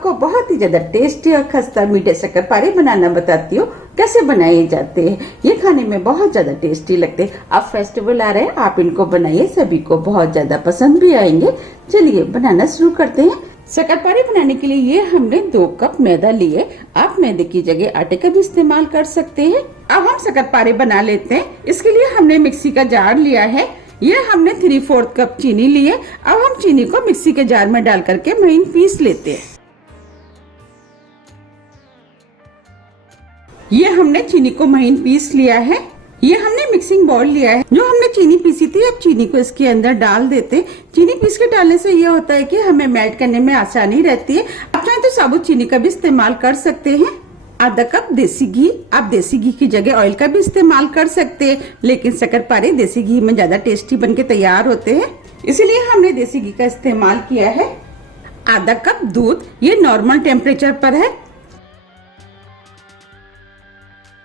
आपको बहुत ही ज्यादा टेस्टी और खस्ता मीठे शक्करपारे बनाना बताती हूँ कैसे बनाए जाते हैं। ये खाने में बहुत ज्यादा टेस्टी लगते हैं। अब फेस्टिवल आ रहे हैं, आप इनको बनाइए, सभी को बहुत ज्यादा पसंद भी आएंगे। चलिए बनाना शुरू करते हैं। शक्करपारे बनाने के लिए ये हमने 2 कप मैदा लिए। आप मैदे की जगह आटे का भी इस्तेमाल कर सकते हैं। अब हम शक्करपारे बना लेते हैं। इसके लिए हमने मिक्सी का जार लिया है। ये हमने 3/4 कप चीनी लिए। अब हम चीनी को मिक्सी के जार में डाल करके महीन पीस लेते हैं। ये हमने चीनी को महीन पीस लिया है। ये हमने मिक्सिंग बाउल लिया है जो हमने चीनी पीसी थी। अब चीनी को इसके अंदर डाल देते हैं। चीनी पीस के डालने से ये होता है कि हमें मेल्ट करने में आसानी रहती है। आप चाहे तो साबुत चीनी का भी इस्तेमाल कर सकते हैं। आधा कप देसी घी। आप देसी घी की जगह ऑयल का भी इस्तेमाल कर सकते हैं, लेकिन शक्करपारे देसी घी में ज्यादा टेस्टी बनके तैयार होते हैं, इसीलिए हमने देसी घी का इस्तेमाल किया है। आधा कप दूध, ये नॉर्मल टेम्परेचर पर है।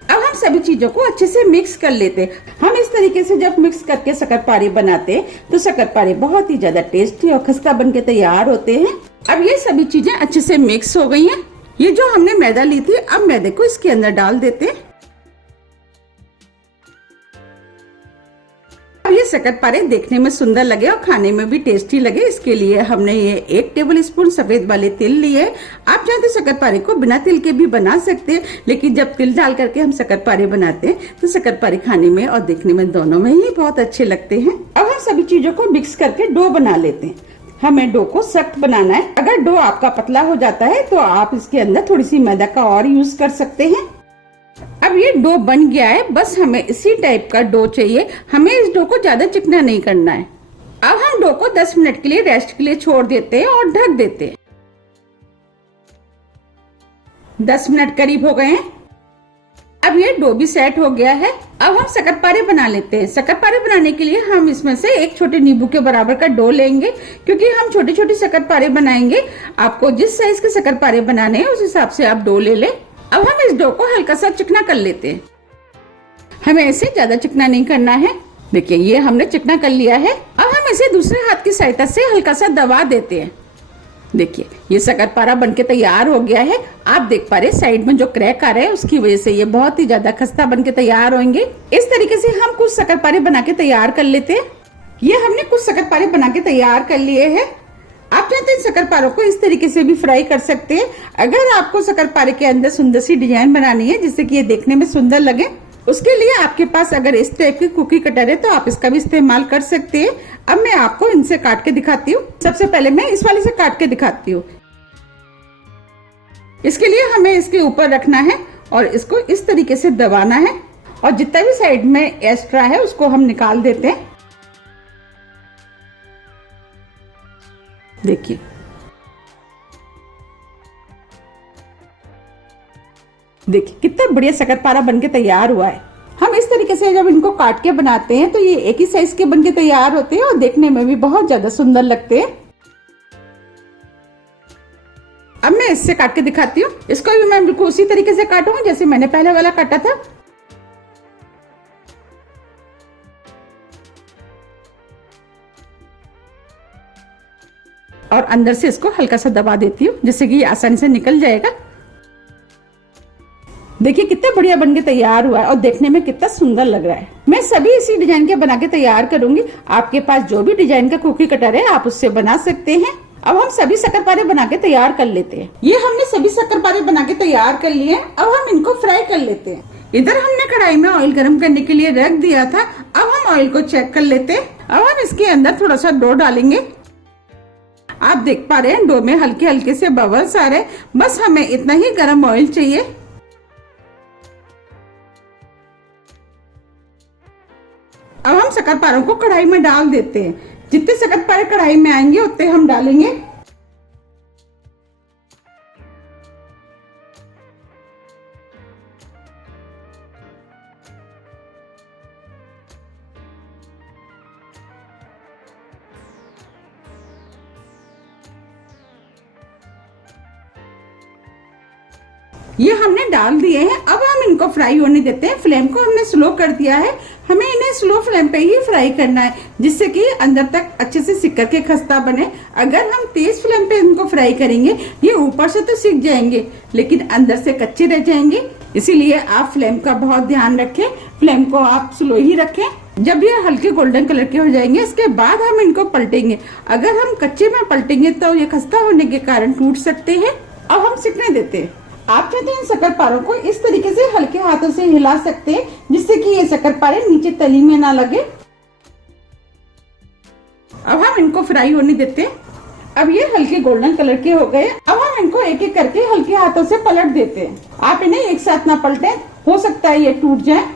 अब हम सभी चीजों को अच्छे से मिक्स कर लेते हैं। हम इस तरीके से जब मिक्स करके शक्करपारे बनाते हैं तो शक्करपारे बहुत ही ज्यादा टेस्टी और खस्ता बनके तैयार होते हैं। अब ये सभी चीजें अच्छे से मिक्स हो गई हैं। ये जो हमने मैदा ली थी, अब मैदे को इसके अंदर डाल देते हैं। अब ये शक्करपारे देखने में सुंदर लगे और खाने में भी टेस्टी लगे, इसके लिए हमने ये 1 टेबल स्पून सफेद वाले तिल लिए। आप चाहे तो शक्करपारे को बिना तिल के भी बना सकते हैं, लेकिन जब तिल डाल करके हम शक्करपारे बनाते हैं तो शक्करपारे खाने में और देखने में दोनों में ही बहुत अच्छे लगते हैं। अब हम सभी चीजों को मिक्स करके डो बना लेते हैं। हमें डो को सख्त बनाना है। अगर डो आपका पतला हो जाता है तो आप इसके अंदर थोड़ी सी मैदा का और यूज कर सकते हैं। अब ये डो बन गया है, बस हमें इसी टाइप का डो चाहिए। हमें इस डो को ज्यादा चिकना नहीं करना है। अब हम डो को 10 मिनट के लिए रेस्ट के लिए छोड़ देते हैं और ढक देते हैं। 10 मिनट करीब हो गए हैं। अब ये डो भी सेट हो गया है। अब हम शक्करपारे बना लेते हैं। शक्करपारे बनाने के लिए हम इसमें से 1 छोटे नींबू के बराबर का डो लेंगे, क्योंकि हम छोटे छोटे शक्करपारे बनाएंगे। आपको जिस साइज के शक्करपारे बनाने हैं उस हिसाब से आप डो ले लें। अब हम इस डो को हल्का सा चिकना कर लेते हैं। हमें इसे ज्यादा चिकना नहीं करना है। देखिए ये हमने चिकना कर लिया है। अब हम इसे दूसरे हाथ की सहायता से हल्का सा दबा देते हैं। देखिए ये शक्करपारा बनके तैयार हो गया है। आप देख पा रहे साइड में जो क्रैक आ रहे हैं उसकी वजह से ये बहुत ही ज्यादा खस्ता बनके तैयार होंगे। इस तरीके से हम कुछ शक्करपारे बना के तैयार कर लेते हैं। ये हमने कुछ शक्करपारे बना के तैयार कर लिए हैं। आप चाहते हैं शक्करपारों को इस तरीके से भी फ्राई कर सकते हैं। अगर आपको शक्करपारे के अंदर सुंदर सी डिजाइन बनानी है जिससे कि ये देखने में सुंदर लगे, उसके लिए आपके पास अगर इस टाइप की कुकी कटर है तो आप इसका भी इस्तेमाल कर सकते हैं। अब मैं आपको इनसे काट के दिखाती हूँ। सबसे पहले मैं इस वाले से काट के दिखाती हूँ। इसके लिए हमें इसके ऊपर रखना है और इसको इस तरीके से दबाना है और जितना भी साइड में एक्स्ट्रा है उसको हम निकाल देते हैं। देखिए देखिए कितना बढ़िया शक्करपारा बनके तैयार हुआ है। हम इस तरीके से जब इनको काट के बनाते हैं तो ये एक ही साइज के बनके तैयार होते हैं और देखने में भी बहुत ज्यादा सुंदर लगते हैं। अब मैं इससे काट के दिखाती हूँ। इसको भी मैं बिल्कुल उसी तरीके से काटूंगी जैसे मैंने पहले वाला काटा था। और अंदर से इसको हल्का सा दबा देती हूँ जिससे कि ये आसानी से निकल जाएगा। देखिए कितना बढ़िया बनके तैयार हुआ है और देखने में कितना सुंदर लग रहा है। मैं सभी इसी डिजाइन के बना के तैयार करूंगी। आपके पास जो भी डिजाइन का कुकी कटर है आप उससे बना सकते हैं। अब हम सभी शक्करपारे बना के तैयार कर लेते हैं। ये हमने सभी शक्करपारे बना के तैयार कर लिए। अब हम इनको फ्राई कर लेते हैं। इधर हमने कढ़ाई में ऑयल गर्म करने के लिए रख दिया था। अब हम ऑयल को चेक कर लेते हैं। अब हम इसके अंदर थोड़ा सा डो डालेंगे। आप देख पा रहे हैं डो में हल्के हल्के से बबल्स आ रहे हैं। बस हमें इतना ही गर्म ऑयल चाहिए। अब हम शक्करपारों को कढ़ाई में डाल देते हैं। जितने शक्करपारे कढ़ाई में आएंगे उतने हम डालेंगे। ये हमने डाल दिए हैं। अब हम इनको फ्राई होने देते हैं। फ्लेम को हमने स्लो कर दिया है। हमें इन्हें स्लो फ्लेम पे ही फ्राई करना है, जिससे कि अंदर तक अच्छे से सिक के खस्ता बने। अगर हम तेज फ्लेम पे इनको फ्राई करेंगे, ये ऊपर से तो सिक जाएंगे लेकिन अंदर से कच्चे रह जाएंगे। इसीलिए आप फ्लेम का बहुत ध्यान रखें। फ्लेम को आप स्लो ही रखें। जब ये हल्के गोल्डन कलर के हो जाएंगे, इसके बाद हम इनको पलटेंगे। अगर हम कच्चे में पलटेंगे तो ये खस्ता होने के कारण टूट सकते हैं। अब हम सिकने देते हैं। आप चाहते हैं इन शक्करपारों को इस तरीके से हल्के हाथों से हिला सकते हैं, जिससे कि ये शक्करपारे नीचे तली में ना लगे। अब हम इनको फ्राई होने देते हैं। अब ये हल्के गोल्डन कलर के हो गए। अब हम इनको एक एक करके हल्के हाथों से पलट देते हैं। आप इन्हें एक साथ ना पलटें, हो सकता है ये टूट जाए।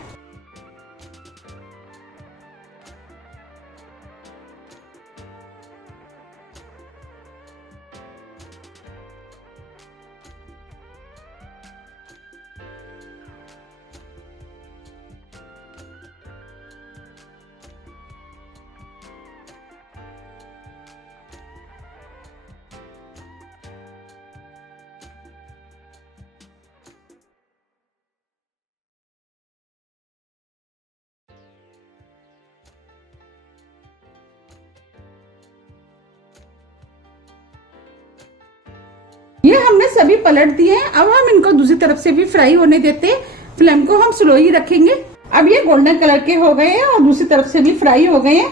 ये हमने सभी पलट दिए हैं। अब हम इनको दूसरी तरफ से भी फ्राई होने देते हैं। फ्लेम को हम स्लो ही रखेंगे। अब ये गोल्डन कलर के हो गए हैं और दूसरी तरफ से भी फ्राई हो गए हैं।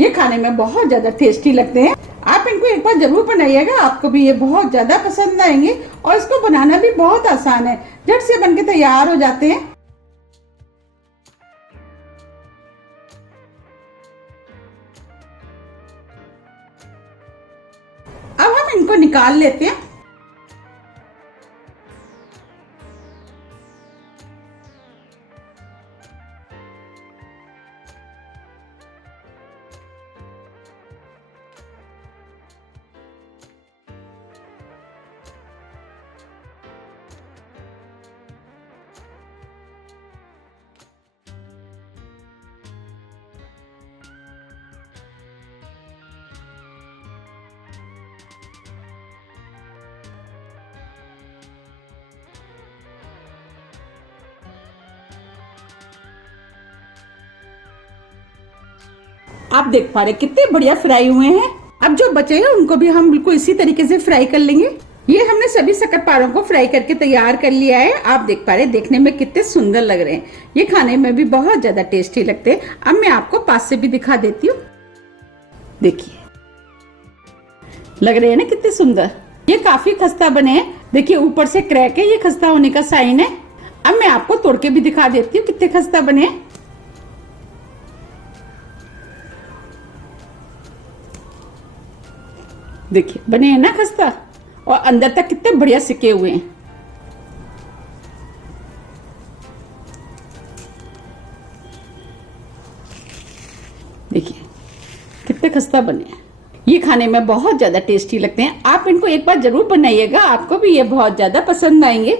ये खाने में बहुत ज्यादा टेस्टी लगते हैं। आप इनको एक बार जरूर बनाइएगा, आपको भी ये बहुत ज्यादा पसंद आएंगे। और इसको बनाना भी बहुत आसान है, झट से बनके तैयार हो जाते हैं। अब हम इनको निकाल लेते हैं। आप देख पा रहे कितने बढ़िया फ्राई हुए हैं। अब जो बचे हैं उनको भी हम बिल्कुल इसी तरीके से फ्राई कर लेंगे। ये हमने सभी शक्करपारों को फ्राई करके तैयार कर लिया है। आप देख पा रहे देखने में कितने सुंदर लग रहे हैं। ये खाने में भी बहुत ज्यादा टेस्टी लगते हैं। अब मैं आपको पास से भी दिखा देती हूँ। देखिए लग रहे हैं ना कितने सुंदर। ये काफी खस्ता बने हैं। देखिए ऊपर से क्रैक है, ये खस्ता होने का साइन है। अब मैं आपको तोड़ के भी दिखा देती हूँ कितने खस्ता बने हैं। देखिए बने हैं ना खस्ता, और अंदर तक कितने बढ़िया सिके हुए हैं। देखिए कितने खस्ता बने हैं। ये खाने में बहुत ज्यादा टेस्टी लगते हैं। आप इनको एक बार जरूर बनाइएगा, आपको भी ये बहुत ज्यादा पसंद आएंगे।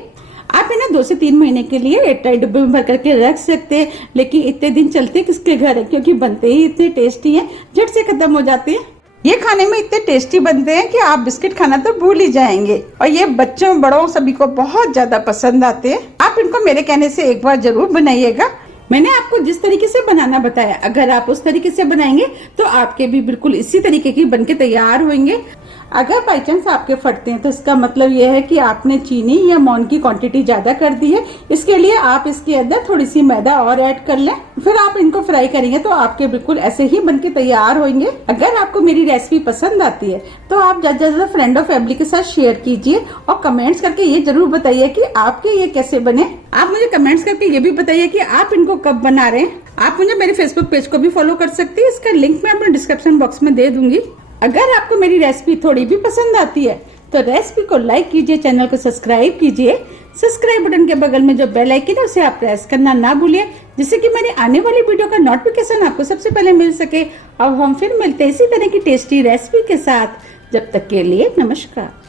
आप इन्हें 2 से 3 महीने के लिए एयरटाइट डिब्बे में भर करके रख सकते हैं। लेकिन इतने दिन चलते किसके घर है, क्योंकि बनते ही इतने टेस्टी हैं, झट से खत्म हो जाते हैं। ये खाने में इतने टेस्टी बनते हैं कि आप बिस्किट खाना तो भूल ही जाएंगे। और ये बच्चों बड़ों सभी को बहुत ज्यादा पसंद आते हैं। आप इनको मेरे कहने से एक बार जरूर बनाइएगा। मैंने आपको जिस तरीके से बनाना बताया, अगर आप उस तरीके से बनाएंगे तो आपके भी बिल्कुल इसी तरीके की बनके तैयार होंगे। अगर बाई चांस आपके फटते हैं तो इसका मतलब यह है कि आपने चीनी या मोन की क्वांटिटी ज्यादा कर दी है। इसके लिए आप इसके अंदर थोड़ी सी मैदा और ऐड कर लें, फिर आप इनको फ्राई करेंगे तो आपके बिल्कुल ऐसे ही बनके तैयार होंगे। अगर आपको मेरी रेसिपी पसंद आती है तो आप ज्यादा से ज्यादा फ्रेंड और फैमिली के साथ शेयर कीजिए और कमेंट्स करके ये जरूर बताइए कि आपके ये कैसे बने। आप मुझे कमेंट्स करके ये भी बताइए कि आप इनको कब बना रहे हैं। आप मुझे मेरे फेसबुक पेज को भी फॉलो कर सकती है, इसका लिंक मैं अपने डिस्क्रिप्शन बॉक्स में दे दूंगी। अगर आपको मेरी रेसिपी थोड़ी भी पसंद आती है तो रेसिपी को लाइक कीजिए, चैनल को सब्सक्राइब कीजिए। सब्सक्राइब बटन के बगल में जो बेल आइकन है उसे आप प्रेस करना ना भूलिए, जिससे कि मेरी आने वाली वीडियो का नोटिफिकेशन आपको सबसे पहले मिल सके। अब हम फिर मिलते हैं इसी तरह की टेस्टी रेसिपी के साथ। जब तक के लिए नमस्कार।